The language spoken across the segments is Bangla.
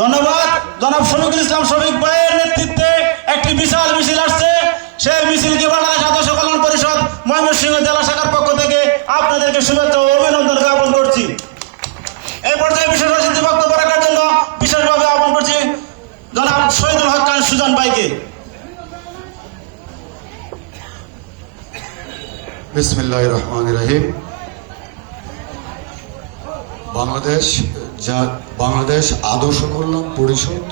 ধন্যবাদ। জনাব শফিকুল ইসলাম শফিক ভাইয়ের নেতৃত্বে একটি বিশাল মিছিল আসছে। সেই মিছিলকে বাংলাদেশ আদর্শ কল্যাণ পরিষদ ময়মনসিংহ জেলা শাখার পক্ষ থেকে আপনাদেরকে শুভেচ্ছা ও অভিনন্দন জ্ঞাপন করছি। এই পর্যায়ে বিশেষ অতিথি বক্তব্য রাখার জন্য বিশেষভাবে আহ্বান করছি জনাব শহীদুল হক খান সুজন ভাইকে। বিসমিল্লাহির রহমানির রহিম। বাংলাদেশ আদর্শ কল্যাণ পরিষদ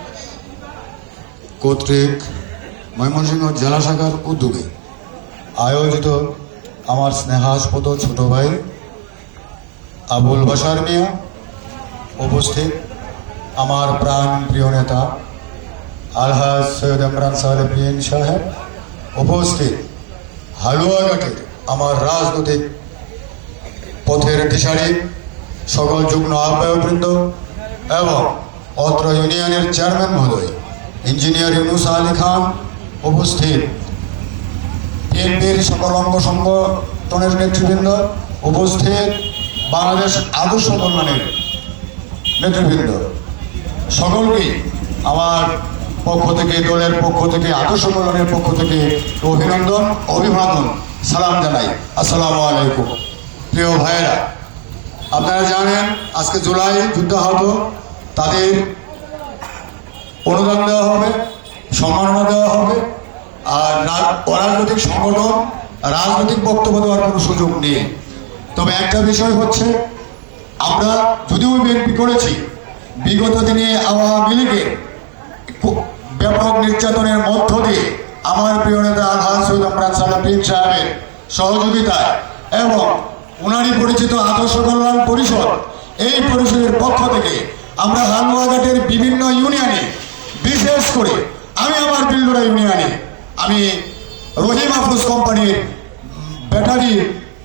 কর্তৃক ময়মনসিংহ জেলা শাখার উদ্যোগে আয়োজিত আমার স্নেহাস্পদ ছোট ভাই আবুল বাশার মিয়া উপস্থিত, আমার প্রাণ প্রিয় নেতা আলহাজ সৈয়দ ইমরান সাহেব সাহেব উপস্থিত, হালুয়াঘাটের আমার রাজনৈতিক পথের দিশারি সকল যুগ্ম আহ্বায়কবৃন্দ এবং অত্র ইউনিয়নের চেয়ারম্যান মহোদয় ইঞ্জিনিয়ার ইউনুস আলী খান উপস্থিত, বিএনপির সকল অঙ্গ সংগঠনের নেতৃবৃন্দ উপস্থিত, বাংলাদেশ আদর্শ কল্যাণের নেতৃবৃন্দ, সকলকে আমার পক্ষ থেকে, দলের পক্ষ থেকে, আদর্শ কল্যাণের পক্ষ থেকে অভিনন্দন, অভিবাদন, সালাম জানাই। আসসালামু আলাইকুম। প্রিয় ভাইয়েরা, আপনারা জানেন আজকে জুলাই যুদ্ধাহত তাদের অনুদান দেওয়া হবে, সম্মাননা দেওয়া হবে। আর অরাজনৈতিক সংগঠন রাজনৈতিক বক্তব্য দেওয়ার কোনো সুযোগ নেই। তবে একটা বিষয় হচ্ছে, আমরা যদিও বিএনপি করেছি, বিগত দিনে আওয়ামী লীগের ব্যাপক নির্যাতনের মধ্য দিয়ে আমার প্রিয় নেতা আলহাজ সৈয়দ ইমরান সাহেবের সহযোগিতায় এবং ওনারই পরিচিত আদর্শ কল্যাণ পরিষদ, এই পরিষদের পক্ষ থেকে আমরা হালুয়াঘাটের বিভিন্ন ইউনিয়নে, বিশেষ করে আমি আমার বিল্ডুরা ইউনিয়নে আমি রহিম আফরোজ কোম্পানির ব্যাটারি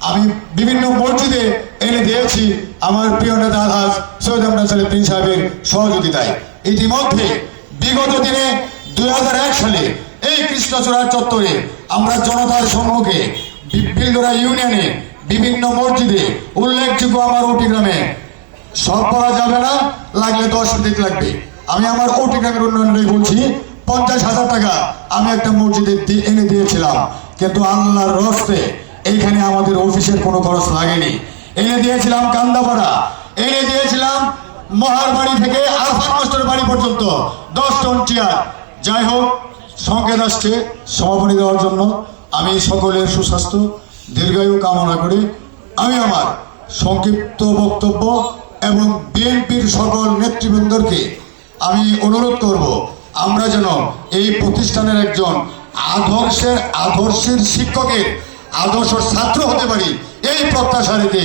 আমি বিভিন্ন মসজিদে এনে দিয়েছি আমার প্রিয় নেতা আলহাজ সৈয়দ ইমরান সাহেবের সহযোগিতায়। ইতিমধ্যে বিগত দিনে 2001 সালে এই কৃষ্ণচূড়ার চত্বরে আমরা জনতার সম্মুখে বিল্ডুরা ইউনিয়নে বিভিন্ন মসজিদে, উল্লেখযোগ্য আমার ওটি গ্রামে, সব করা যাবে না, লাগলে 10 মিনিট লাগবে, আমি আমার ওটি গ্রামের উন্নয়নে বলছি 50,000 টাকা আমি একটা মসজিদে এনে দিয়েছিলাম। কিন্তু আল্লাহর রহস্তে এইখানে আমাদের অফিসের কোনো খরচ লাগেনি। এনে দিয়েছিলাম কান্দাপাড়া, এনে দিয়েছিলাম মহারবাড়ি থেকে আরফান মাস্টার বাড়ি পর্যন্ত 10 টন চেয়ার। যাই হোক, সংকেত আসছে সমাপনী দেওয়ার জন্য। আমি সকলের সুস্বাস্থ্য দীর্ঘায়ু কামনা করি। আমি আমার সংক্ষিপ্ত বক্তব্য এবং বিএনপির সকল নেতৃবৃন্দকে আমি অনুরোধ করব, আমরা যেন এই প্রতিষ্ঠানের একজন আদর্শের শিক্ষকের আদর্শ ছাত্র হতে পারি, এই প্রত্যাশা রেখে